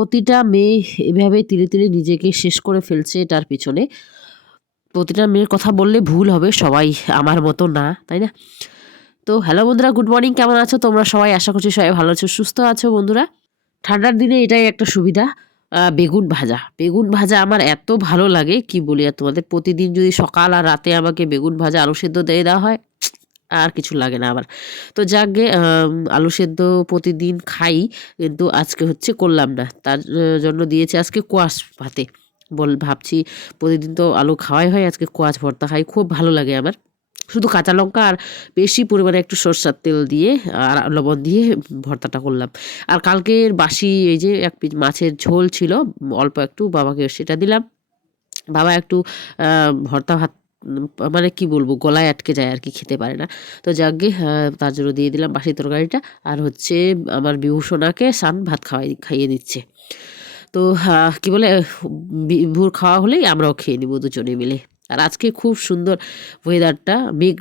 প্রতিটা মেয়ে এভাবে তিলে তিলে নিজেকে শেষ করে ফেলছে এটার পিছনে। প্রতিটা মেয়ের কথা বললে ভুল হবে, সবাই আমার মতো না, তাই না? তো হ্যালো বন্ধুরা গুড মর্নিং কেমন আছো তোমরা সবাই? আশা করছি সবাই ভালো আছো, সুস্থ আছো বন্ধুরা। ঠান্ডার দিনে এটাই একটা সুবিধা বেগুন ভাজা। বেগুন ভাজা আমার এত ভালো লাগে, কি বলি আর তোমাদের? প্রতিদিন যদি সকাল আর রাতে আমাকে বেগুন ভাজা আলু সেদ্ধ দিয়ে দেওয়া হয় আর কিছু লাগে না আবার। তো যাকগে আম, আলু সেদ্ধ প্রতিদিন খাই কিন্তু আজকে হচ্ছে করলাম না। তার জন্য দিয়েছে আজকে কোয়াশ ভাতে। বল ভাবছি প্রতিদিন তো আলু খাওয়াই হয় আজকে কোয়াশ ভর্তা খাই খুব ভালো লাগে আমার। শুধু কাঁচা লঙ্কা আর বেশি পরিমাণে একটু সরষার তেল দিয়ে আর লবণ দিয়ে ভর্তাটা করলাম। আর কালকের বাসি এই যে এক পিস মাছের ঝোল ছিল অল্প একটু বাবাকে সেটা দিলাম। বাবা একটু ভর্তা ভাত মানে কি বলব গলায় আটকে যায় আর কি খেতে পারে না। তো আহ, তার জন্য দিয়ে দিলাম বাসি তরকারিটা আর হচ্ছে আমার বিভূষণাকে সান ভাত খাওয়াই খাইয়ে দিচ্ছে। তো কি বলে বিভুর খাওয়া হলেই আমরাও খেয়ে নিব দুজনে মিলে। আর আজকে খুব সুন্দর ওয়েদারটা মেঘ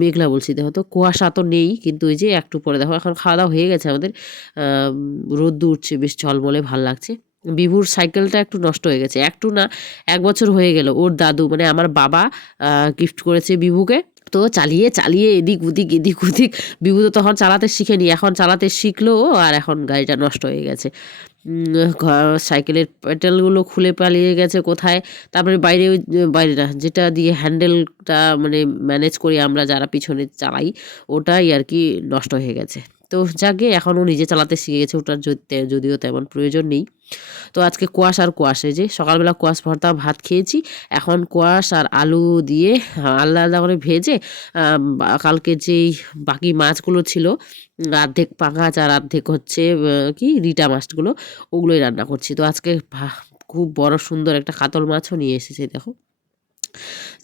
মেঘলা বলছি দেখো তো কুয়াশা তো নেই কিন্তু ওই যে একটু পরে দেখো এখন খাওয়া দাওয়া হয়ে গেছে আমাদের। রোদ্দু উঠছে বেশ ঝলমলে ভালো লাগছে। বিভুর সাইকেলটা একটু নষ্ট হয়ে গেছে। একটু না, এক বছর হয়ে গেল ওর দাদু মানে আমার বাবা গিফট করেছে বিভুকে। তো চালিয়ে চালিয়ে এদিক ওদিক এদিক ওদিক, বিভু তো তখন চালাতে শিখেনি, এখন চালাতে শিখলো আর এখন গাড়িটা নষ্ট হয়ে গেছে। সাইকেলের পেটেলগুলো খুলে পালিয়ে গেছে কোথায়? তারপরে বাইরে বাইরে না, যেটা দিয়ে হ্যান্ডেলটা মানে ম্যানেজ করি আমরা, যারা পিছনে চালাই, ওটাই আর কি নষ্ট হয়ে গেছে। তো যাকে এখনও নিজে চালাতে শিখে গেছে ওটার যদি- যদিও তেমন প্রয়োজন নেই। তো আজকে কোয়াশ আর কোয়াশ যে সকালবেলা কোয়াশ ভর্তা ভাত খেয়েছি। এখন কোয়াশ আর আলু দিয়ে আলাদা আলাদা করে ভেজে কালকে যেই বাকি মাছগুলো ছিল উম, অর্ধেক পাঙাচ আর অর্ধেক হচ্ছে কি রিটা মাছগুলো ওগুলোই রান্না করছি। তো আজকে খুব বড় সুন্দর একটা কাতল মাছও নিয়ে এসেছে দেখো।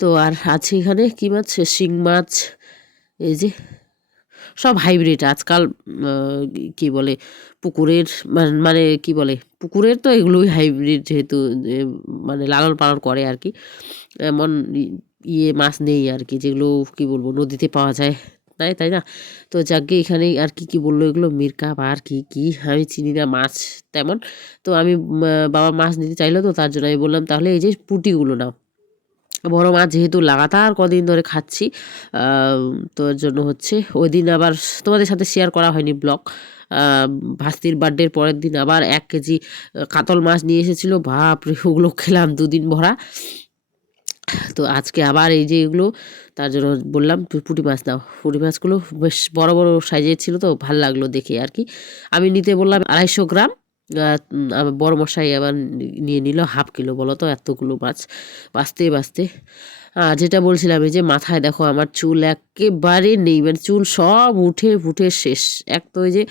তো আর আছে এখানে কী মাছ? শিং মাছ এই যে সব হাইব্রিড আজকাল কি বলে, পুকুরের, মান- মানে কি বলে, পুকুরের তো এগুলোই হাইব্রিড যেহেতু মানে লালন পালন করে আর কি। এমন ইয়ে মাছ নেই আর কি, যেগুলো, কি বলব, নদীতে পাওয়া যায়, তাই তাই না? তো যাকে এখানে আর কি কি বলল এগুলো? মিরকাপ আর কি কি? আমি চিনি না মাছ তেমন। তো আমি বাবা মাছ নিতে চাইলো তো, তার জন্য আমি বললাম, তাহলে এই যে পুঁটিগুলো নাও। বড় মাছ যেহেতু লাগাতার কদিন ধরে খাচ্ছি তো এর জন্য হচ্ছে ওই দিন আবার তোমাদের সাথে শেয়ার করা হয়নি ব্লগ ভাস্তির বার্থডের পরের দিন আবার এক কেজি কাতল মাছ নিয়ে এসেছিল, বাপরে, ওগুলো খেলাম দুদিন ভরা। তো আজকে আবার এই যে এগুলো, তার জন্য বললাম "পু- পুঁটি মাছ দাও পুঁটি মাছগুলো বেশ বড় বড় সাইজের ছিল তো, ভালো লাগল দেখে আর কি। আমি নিতে বললাম আড়াইশো গ্রাম। বড় মশাই আবার নিয়ে নিল হাফ কিলো বলো তো এতগুলো মাছ। বাঁচতে বাঁচতে। আহ, যেটা বলছিলাম এই যে মাথায় দেখো আমার চুল একেবারে নেই মানে চুল সব উঠে ফুটে শেষ। এক তো ওই যে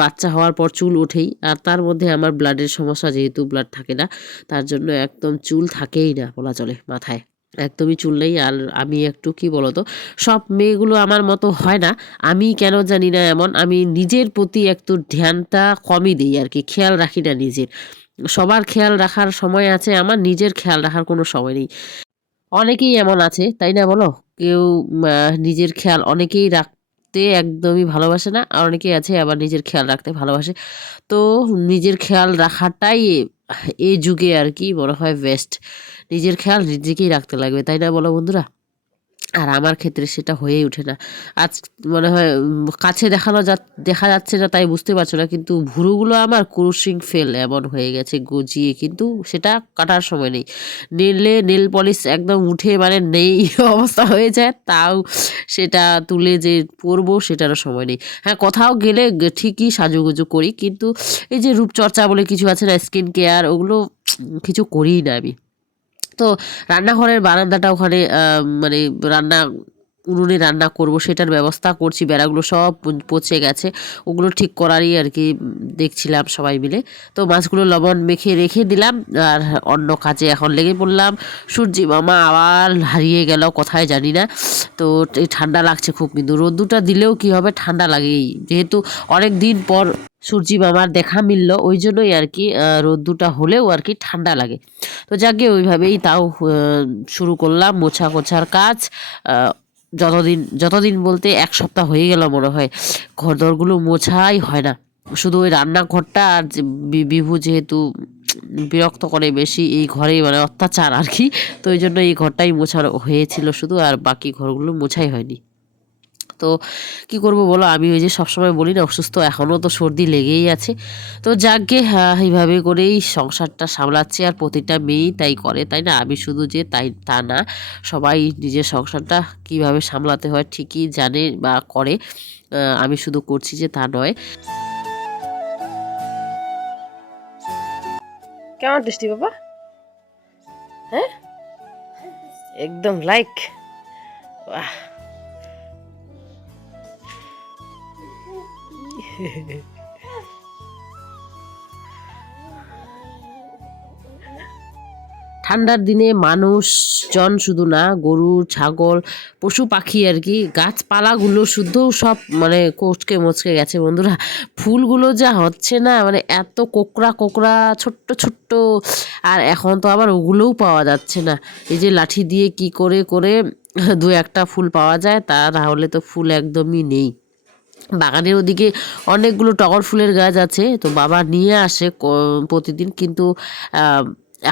বাচ্চা হওয়ার পর চুল ওঠেই আর তার মধ্যে আমার ব্লাডের সমস্যা যেহেতু ব্লাড থাকে না তার জন্য একদম চুল থাকেই না বলা চলে মাথায়। একদমই চুল নেই আর আমি একটু কি বলতো, সব মেয়েগুলো আমার মতো হয় না। আমি কেন জানি না এমন, আমি নিজের প্রতি একটু ধ্যানটা কমই দিই আর কি, খেয়াল রাখি না নিজের। সবার খেয়াল রাখার সময় আছে, আমার নিজের খেয়াল রাখার কোনো সময় নেই। অনেকেই এমন আছে, তাই না বলো? কেউ নিজের খেয়াল অনেকেই রাখতে একদমই ভালোবাসে না। আর অনেকেই আছে আবার নিজের খেয়াল রাখতে ভালোবাসে। তো নিজের খেয়াল রাখাটাই এ- যুগে আর কি মনে হয় বেস্ট নিজের খেয়াল নিজেকেই রাখতে লাগবে, তাই না বলো বন্ধুরা? আর আমার ক্ষেত্রে সেটা হয়েই ওঠে না। আজ মনে হয় কাছে দেখানো যা, দেখা যাচ্ছে না তাই বুঝতে পারছ না, কিন্তু ভুরুগুলো আমার ক্রুশিং ফেল এমন হয়ে গেছে, গজিয়ে। কিন্তু সেটা কাটার সময় নেই। নেলে নেল পলিশ একদম উঠে মানে নেই অবস্থা হয়ে যায়, তাও সেটা তুলে যে পরবো সেটারও সময় নেই। হ্যাঁ কোথাও গেলে ঠিকই সাজুগুজু করি, কিন্তু এই যে রূপচর্চা বলে কিছু আছে না স্কিন কেয়ার ওগুলো কিছু করিই না আমি। তো রান্নাঘরের বারান্দাটা ওখানে মানে রান্না উনুনে রান্না করব, সেটার ব্যবস্থা করছি, বেড়াগুলো সব পচে গেছে, ওগুলো ঠিক করারই আর কি দেখছিলাম সবাই মিলে। তো মাছগুলো লবণ মেখে রেখে দিলাম, আর অন্য কাজে এখন লেগে পড়লাম। সূর্যি মামা আবার হারিয়ে গেল, কোথায় জানি না। তো ঠান্ডা লাগছে খুব কিন্তু রোদ্দুটা দিলেও কি হবে, ঠান্ডা লাগেই। যেহেতু অনেক দিন পর সূর্যি মামার দেখা মিলল, ওই জন্যই আর কি রোদ্দুটা হলেও আর কি ঠান্ডা লাগে। তো যাকে ওইভাবেই তাও শুরু করলাম মোছা কোছার কাজ যতদিন যতদিন বলতে এক সপ্তাহ হয়ে গেল মনে হয়, ঘরদরগুলো মোছাই হয় না। শুধু ওই রান্নাঘরটা আর বিভু যেহেতু বিরক্ত করে বেশি, এই ঘরেই মানে অত্যাচার আর কি, তো ওই জন্য এই ঘরটাই মোছা হয়েছিল শুধু, আর বাকি ঘরগুলো মোছাই হয়নি। তো কি করব বলো? আমি ওই যে সবসময় বলি না অসুস্থ এখনও তো সর্দি লেগেই আছে। তো যাকগে হ্যাঁ, এইভাবে করেই সংসারটা সামলাচ্ছি আর প্রতিটা মেয়েই তাই করে তাই না? আমি শুধু যে তাই তা না। সবাই নিজের সংসারটা কীভাবে সামলাতে হয় ঠিকই জানে বা করে আমি শুধু করছি যে তা নয়। কেমন টেস্টি বাবা? হ্যাঁ? একদম লাইক বাহ। ঠান্ডার দিনে মানুষজন শুধু না, গরু, ছাগল, পশু পাখি আর কি, গাছপালাগুলো শুদ্ধ সব মানে কোচকে মচকে গেছে বন্ধুরা। ফুলগুলো যা হচ্ছে না মানে এত কোকড়া কোকড়া, ছোট্ট ছোট্ট, আর এখন তো আবার ওগুলোও পাওয়া যাচ্ছে না। এই যে লাঠি দিয়ে কি করে করে দু একটা ফুল পাওয়া যায়, তা না হলে তো ফুল একদমই নেই। বাগানের ওদিকে অনেকগুলো টগর ফুলের গাছ আছে। তো বাবা নিয়ে আসে প্রতিদিন কিন্তু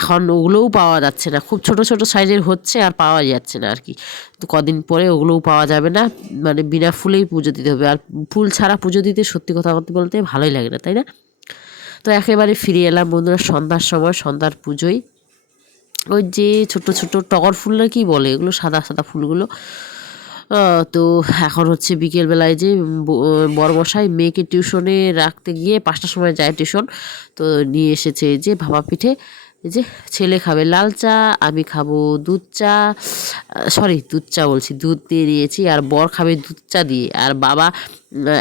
এখন ওগুলোও পাওয়া যাচ্ছে না। খুব ছোট ছোট সাইজের হচ্ছে আর পাওয়া যাচ্ছে না আর কি তো কদিন পরে ওগুলোও পাওয়া যাবে না। মানে বিনা ফুলেই পুজো দিতে হবে। আর ফুল ছাড়া পুজো দিতে সত্যি কথা বলতে বলতে ভালোই লাগে না, তাই না? তো একেবারে ফিরে এলাম বন্ধুরা সন্ধ্যার সময়, সন্ধ্যার পুজোয়। ওই যে ছোট ছোট টগর ফুল না কি বলে? এগুলো সাদা সাদা ফুলগুলো। তো এখন হচ্ছে বিকেলবেলায় যে বড়মশাই মেয়েকে টিউশনে রাখতে গিয়ে পাঁচটার সময় যায় টিউশন। তো নিয়ে এসেছে যে ভাপা পিঠে যে ছেলে খাবে লাল চা, আমি খাব দুধ চা সরি দুধ চা বলছি, দুধ দিয়ে দিয়েছি আর বর খাবে দুধ চা দিয়ে। আর বাবা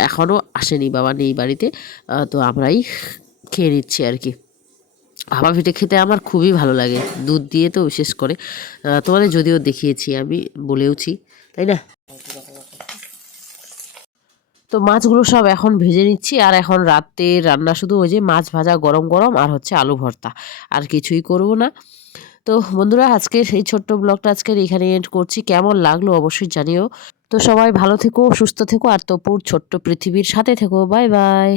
এখনও আসেনি, বাবা নেই বাড়িতে তো আমরাই খেয়ে নিচ্ছি আর কি। ভাপা পিঠে খেতে আমার খুবই ভালো লাগে, দুধ দিয়ে তো বিশেষ করে। তোমাদের যদিও দেখিয়েছি, আমি বলেওছি, তাই না? তো মাছগুলো সব এখন ভেজে নিচ্ছি। আর এখন রাতে রান্না শুধু ওই যে মাছ ভাজা গরম গরম আর হচ্ছে আলু ভর্তা। আর কিছুই করব না। তো বন্ধুরা আজকের এই ছোট্ট ব্লগটা আজকের এখানে এন্ড করছি। কেমন লাগল অবশ্যই জানিও। তো সবাই ভালো থেকো, সুস্থ থেকো। আর তপুর ছোট্ট পৃথিবীর সাথে থেকো। Bye bye.